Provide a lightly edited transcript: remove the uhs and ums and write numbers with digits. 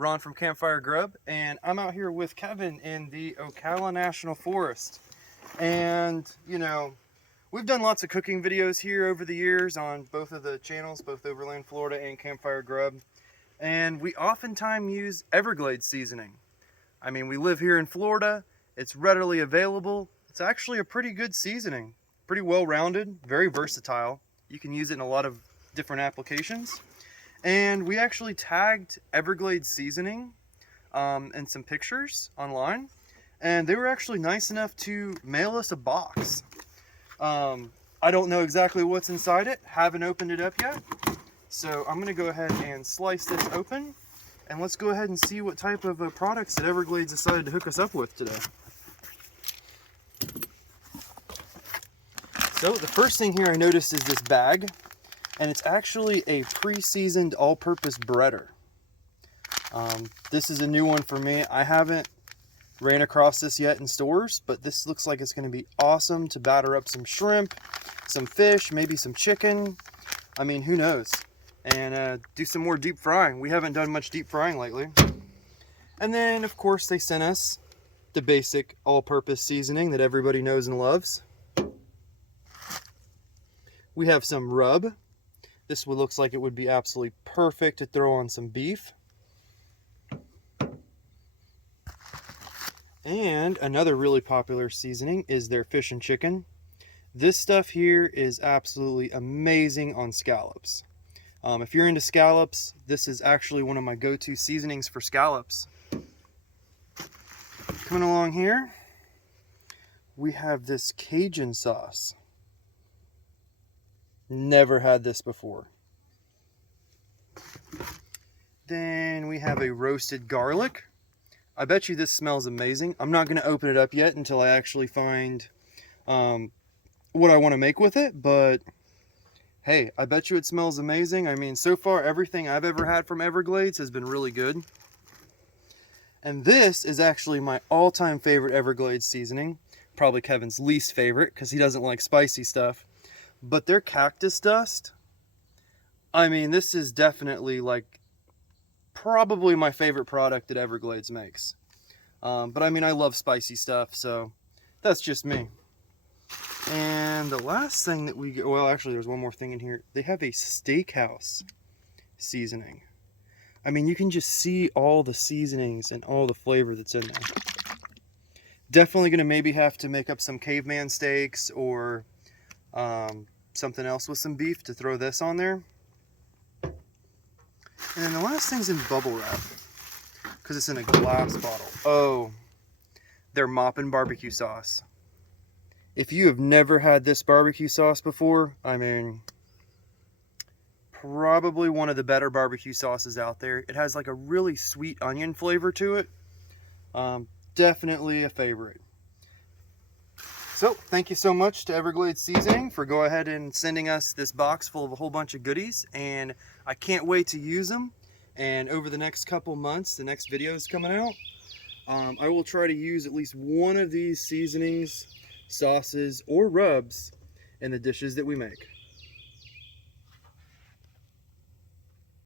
Ron from CampFire Grub, and I'm out here with Kevin in the Ocala National Forest. And, you know, we've done lots of cooking videos here over the years on both of the channels, both Overland Florida and CampFire Grub. And we oftentimes use Everglades seasoning. I mean, we live here in Florida. It's readily available. It's actually a pretty good seasoning. Pretty well-rounded, very versatile. You can use it in a lot of different applications. And we actually tagged Everglades Seasoning and some pictures online. And they were actually nice enough to mail us a box. I don't know exactly what's inside it. Haven't opened it up yet. So I'm gonna go ahead and slice this open. And let's go ahead and see what type of products that Everglades decided to hook us up with today. So the first thing here I noticed is this bag. And it's actually a pre-seasoned all-purpose breader. This is a new one for me. I haven't ran across this yet in stores, but this looks like it's going to be awesome to batter up some shrimp, some fish, maybe some chicken. I mean, who knows? And do some more deep frying. We haven't done much deep frying lately. And then, of course, they sent us the basic all-purpose seasoning that everybody knows and loves. We have some rub. This one looks like it would be absolutely perfect to throw on some beef. And another really popular seasoning is their fish and chicken. This stuff here is absolutely amazing on scallops. If you're into scallops, this is actually one of my go-to seasonings for scallops. Coming along here, we have this Cajun sauce. Never had this before. Then we have a roasted garlic. I bet you this smells amazing. I'm not going to open it up yet until I actually find what I want to make with it. But hey, I bet you it smells amazing. I mean, so far everything I've ever had from Everglades has been really good. And this is actually my all-time favorite Everglades seasoning. Probably Kevin's least favorite because he doesn't like spicy stuff. But their cactus dust, I mean, this is definitely like probably my favorite product that Everglades makes. But I mean, I love spicy stuff, so that's just me. And the last thing that we get, well, actually, there's one more thing in here. They have a Steakhouse seasoning. I mean, you can just see all the seasonings and all the flavor that's in there. Definitely going to maybe have to make up some caveman steaks or something else with some beef to throw this on there. And then the last thing's in bubble wrap because it's in a glass bottle. Oh, their Moppin' barbecue sauce. If you have never had this barbecue sauce before, I mean, probably one of the better barbecue sauces out there. It has like a really sweet onion flavor to it. Definitely a favorite. So, thank you so much to Everglades Seasoning for go ahead and sending us this box full of a whole bunch of goodies, and I can't wait to use them. And over the next couple months, the next video is coming out, I will try to use at least one of these seasonings, sauces, or rubs in the dishes that we make.